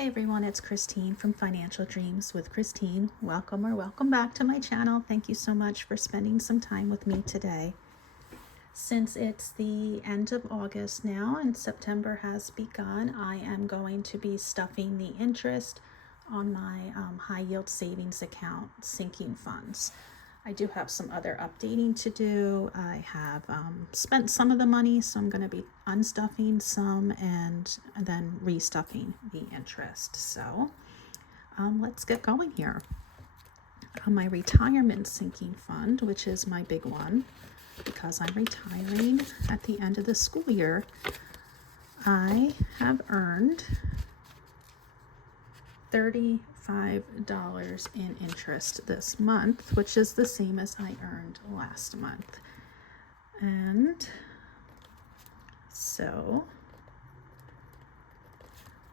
Hey everyone, it's Christine from Financial Dreams with Christine. Welcome or welcome back to my channel. Thank you so much for spending some time with me today. Since it's the end of August now and September has begun, I am going to be stuffing the interest on my high yield savings account sinking funds. I do have some other updating to do. I have spent some of the money, so I'm going to be unstuffing some and then restuffing the interest. So let's get going here. My retirement sinking fund, which is my big one, because I'm retiring at the end of the school year, I have earned $35 in interest this month, which is the same as I earned last month. And so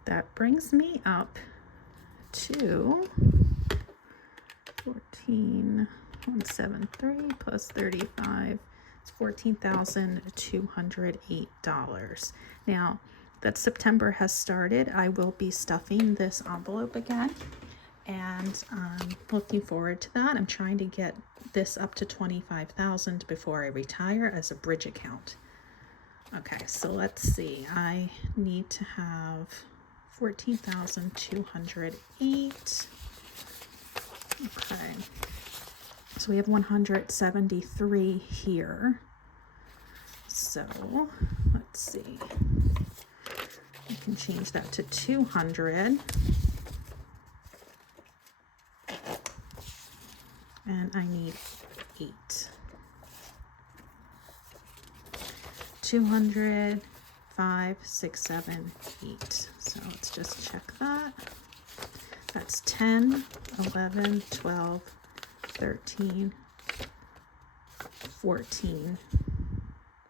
that brings me up to 14,173 plus 35. It's $14,208. Now that September has started, I will be stuffing this envelope again, and I'm looking forward to that. I'm trying to get this up to 25,000 before I retire as a bridge account. Okay, so let's see. I need to have 14,208. Okay, so we have 173 here. So let's see. I can change that to 200. And I need 8. 200, 5, 6, 7, 8. So let's just check that. That's 10, 11, 12, 13, 14.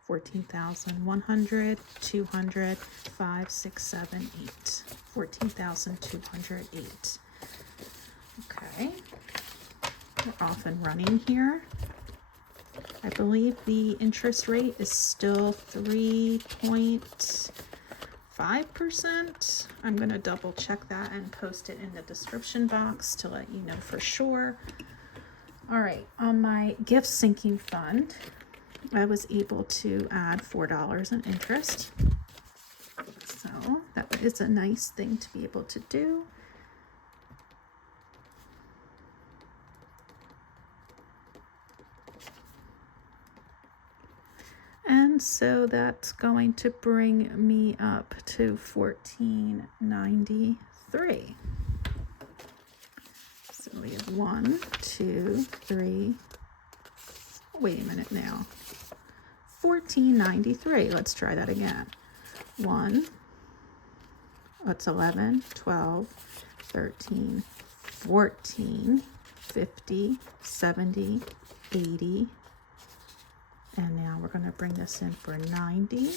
14,100, 200, 5, 6, 7, 8. 14,208. Okay. We're off and running here. I believe the interest rate is still 3.5%. I'm going to double check that and post it in the description box to let you know for sure. All right, on my gift sinking fund, I was able to add $4 in interest. So that is a nice thing to be able to do. And so that's going to bring me up to $14.93. So we have 1, 2, 3. Wait a minute now. $14.93. Let's try that again. 1, that's 11, 12, 13, 14, 50, 70, 80. And now we're going to bring this in for 90,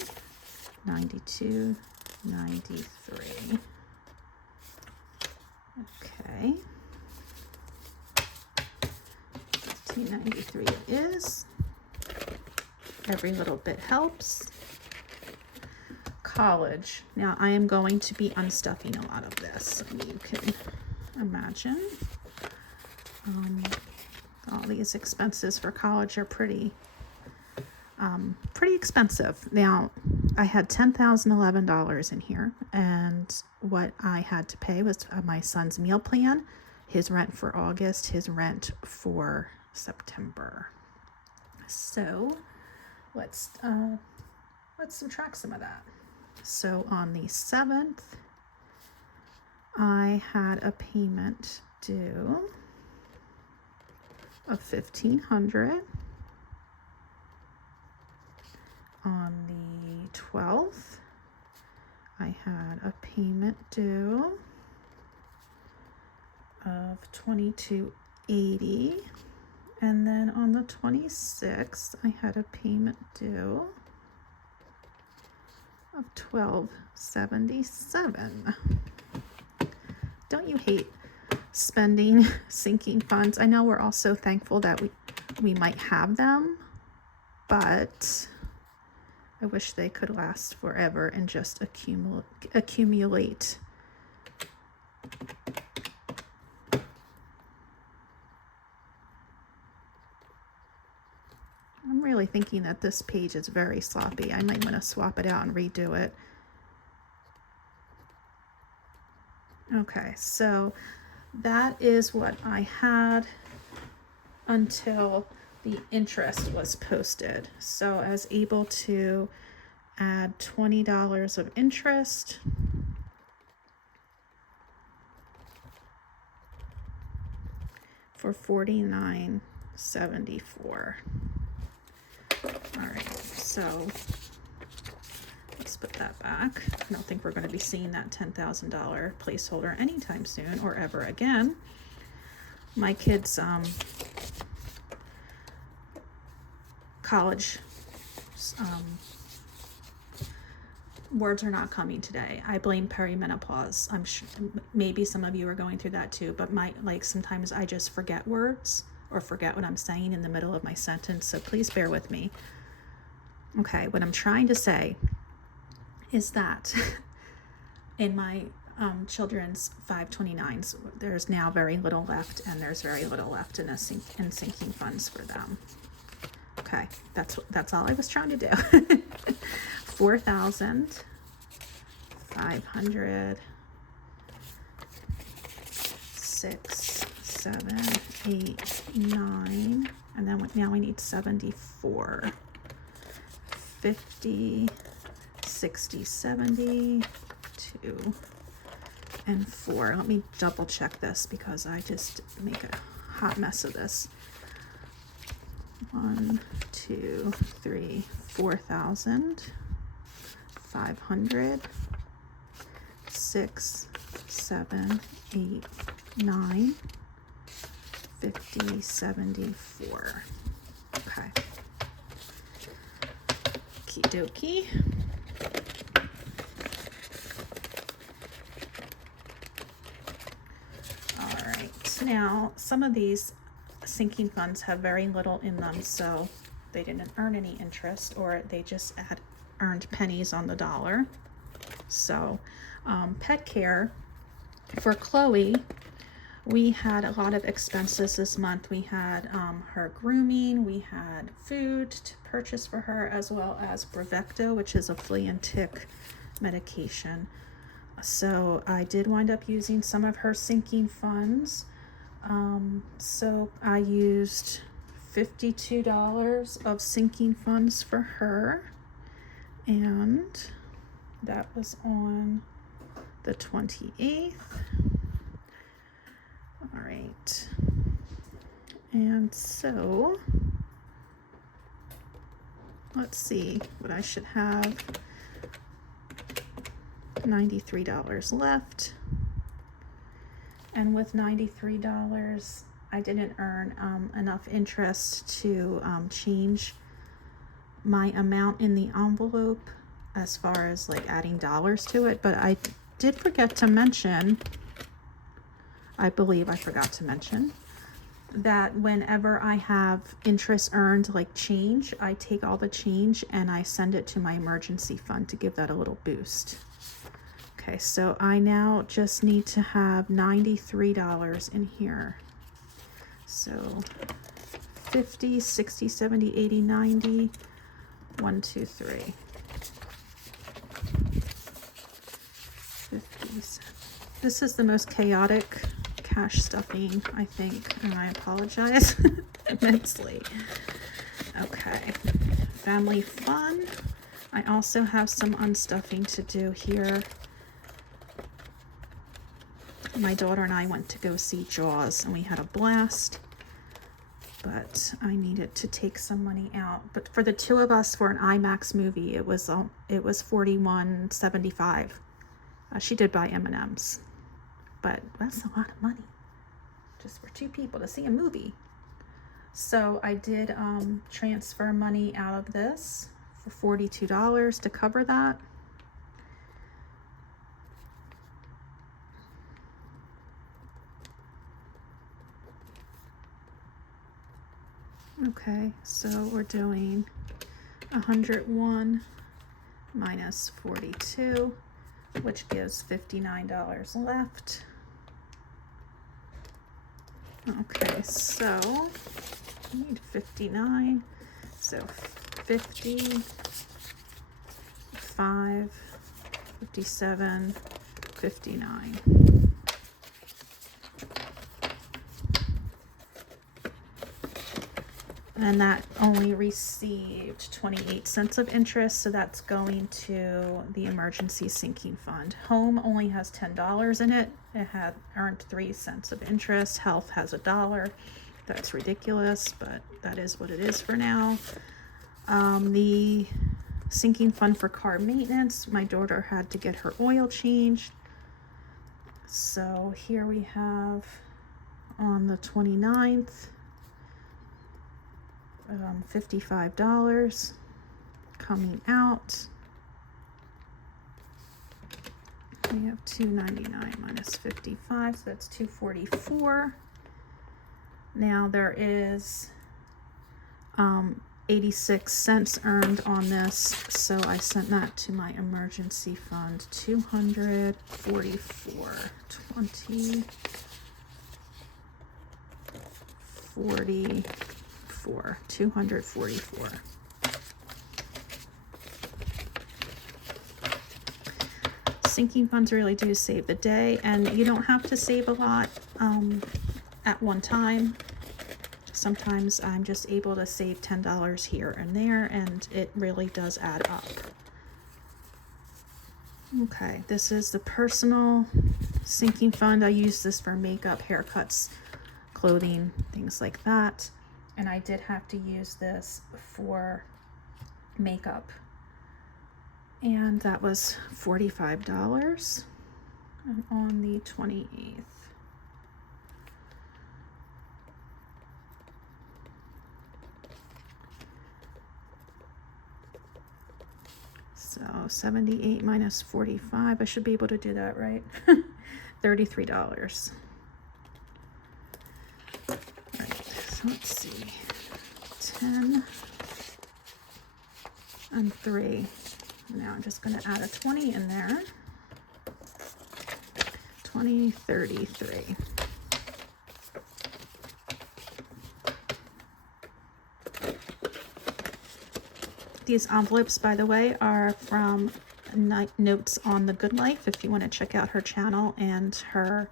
92, 93. Okay. 1593 it is. Every little bit helps. College. Now I am going to be unstuffing a lot of this. You can imagine. All these expenses for college are pretty expensive. Now, I had $10,011 in here, and what I had to pay was my son's meal plan, his rent for August, his rent for September. So let's subtract some of that. So on the 7th, I had a payment due of $1,500. On the 12th, I had a payment due of $2,280. And then on the 26th, I had a payment due of $1,277. Don't you hate spending sinking funds? I know we're also thankful that we might have them, but I wish they could last forever and just accumulate really thinking that this page is very sloppy. I might want to swap it out and redo it. Okay, so that is what I had until the interest was posted. So I was able to add $20 of interest. For $49.74. All right, so let's put that back. I don't think we're going to be seeing that $10,000 placeholder anytime soon or ever again. My kids' college words are not coming today. I blame perimenopause. I'm sure maybe some of you are going through that too, but sometimes I just forget words or forget what I'm saying in the middle of my sentence, so please bear with me. Okay, what I'm trying to say is that in my children's 529s, there's now very little left, and there's very little left in sinking funds for them. Okay, that's all I was trying to do. 4,500, 6, 7, 8, 9, and then now we need 74, 50, 60, 70, 2, and 4. Let me double check this because I just make a hot mess of this. 1, 2, 3, 4,500, 6, 7, 8, 9, 50, 74. Okay. Okie dokie. All right. Now, some of these sinking funds have very little in them, so they didn't earn any interest, or they just earned pennies on the dollar. So pet care for Chloe, we had a lot of expenses this month. We had her grooming, we had food to purchase for her, as well as Bravecto, which is a flea and tick medication. So I did wind up using some of her sinking funds. So I used $52 of sinking funds for her, and that was on the 28th. All right, and so let's see what I should have. $93 left. And with $93, I didn't earn enough interest to change my amount in the envelope as far as like adding dollars to it. But I did forget to mention, I believe I forgot to mention, that whenever I have interest earned, like change, I take all the change and I send it to my emergency fund to give that a little boost. Okay, so I now just need to have $93 in here. So 50, 60, 70, 80, 90, 1, 2, 3. 50. This is the most chaotic cash stuffing, I think, and I apologize immensely. Okay, family fun. I also have some unstuffing to do here. My daughter and I went to go see Jaws, and we had a blast, but I needed to take some money out. But for the two of us, for an IMAX movie, it was $41.75. She did buy M&Ms, but that's a lot of money just for two people to see a movie. So I did transfer money out of this for $42 to cover that. Okay, so we're doing 101 minus 42, which gives $59 left. Okay, so I need 59, So 50, 5, 57, 59. And that only received 28 cents of interest, so that's going to the emergency sinking fund. Home only has $10 in it. It had earned 3 cents of interest. Health has $1. That's ridiculous, but that is what it is for now. The sinking fund for car maintenance, my daughter had to get her oil changed. So here we have on the 29th, $55 coming out. We have $299 minus 55, so that's $244. Now there is 86 cents earned on this, so I sent that to my emergency fund. 244, 20, 44, 244. Sinking funds really do save the day, and you don't have to save a lot at one time. Sometimes I'm just able to save $10 here and there, and it really does add up. Okay, this is the personal sinking fund. I use this for makeup, haircuts, clothing, things like that. And I did have to use this for makeup. And that was $45 on the 28th. So 78 minus 45, I should be able to do that, right? $33. All right, so let's see. 10 and 3. Now I'm just going to add a 20 in there. 20, 33. These envelopes, by the way, are from Notes on the Good Life, if you want to check out her channel and her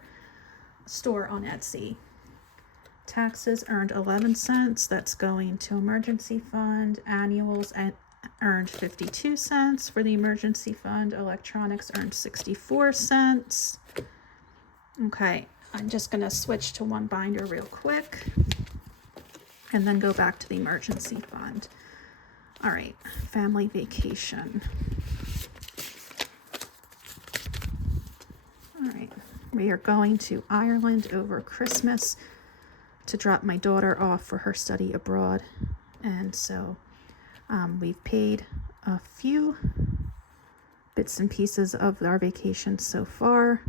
store on Etsy. Taxes earned 11 cents. That's going to emergency fund. Annuals earned 52 cents for the emergency fund. Electronics earned 64 cents. Okay, I'm just going to switch to one binder real quick and then go back to the emergency fund. All right, family vacation. All right, we are going to Ireland over Christmas to drop my daughter off for her study abroad. And so we've paid a few bits and pieces of our vacation so far.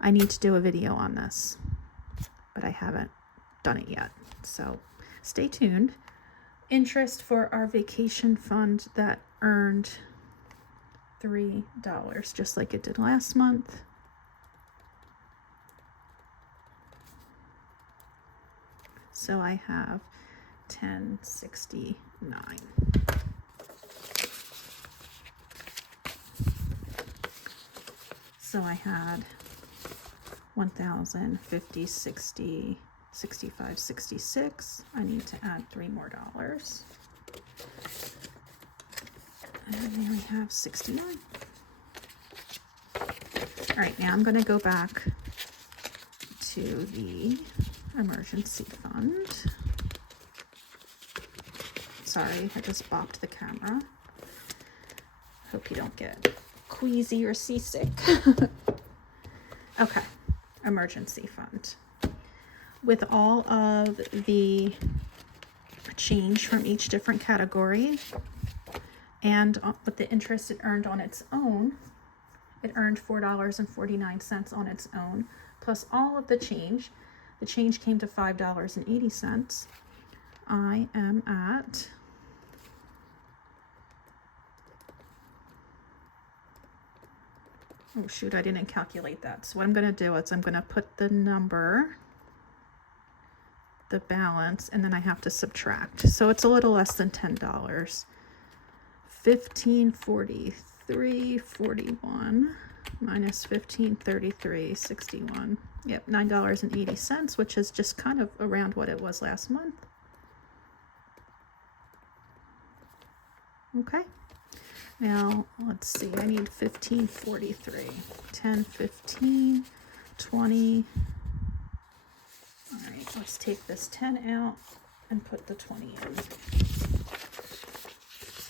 I need to do a video on this, but I haven't done it yet. So stay tuned. Interest for our vacation fund that earned $3, just like it did last month. So I have $10.69. So I had 1,050, 60, 65, 66. I need to add $3 more. And there we have 69. All right, now I'm going to go back to the emergency fund. Sorry, I just bopped the camera. Hope you don't get queasy or seasick. Okay, emergency fund. With all of the change from each different category and with the interest it earned on its own, it earned $4.49 on its own, plus all of the change. The change came to $5.80. I am at oh shoot, I didn't calculate that. So what I'm going to do is I'm going to put the number the balance, and then I have to subtract. So it's a little less than $10. 1543.41 minus 1533.61. Yep, $9.80, which is just kind of around what it was last month. Okay. Now, let's see, I need 1543, 10, 15, 20. All right, let's take this 10 out and put the 20 in.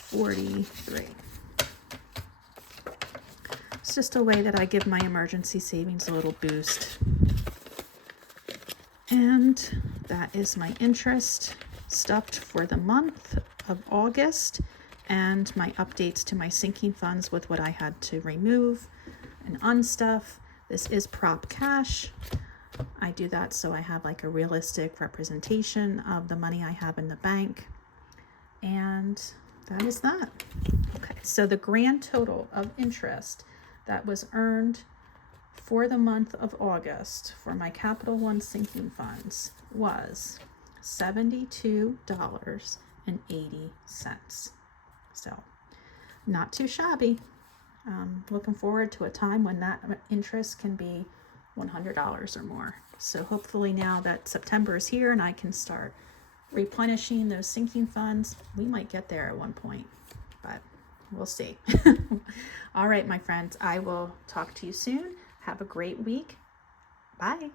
43. It's just a way that I give my emergency savings a little boost. And that is my interest stuffed for the month of August, and my updates to my sinking funds with what I had to remove and unstuff. This is prop cash. I do that so I have like a realistic representation of the money I have in the bank. And that is that. Okay, so the grand total of interest that was earned for the month of August for my Capital One sinking funds was $72.80. So not too shabby. Looking forward to a time when that interest can be $100 or more. So hopefully now that September is here and I can start replenishing those sinking funds, we might get there at one point, but we'll see. All right, my friends, I will talk to you soon. Have a great week. Bye.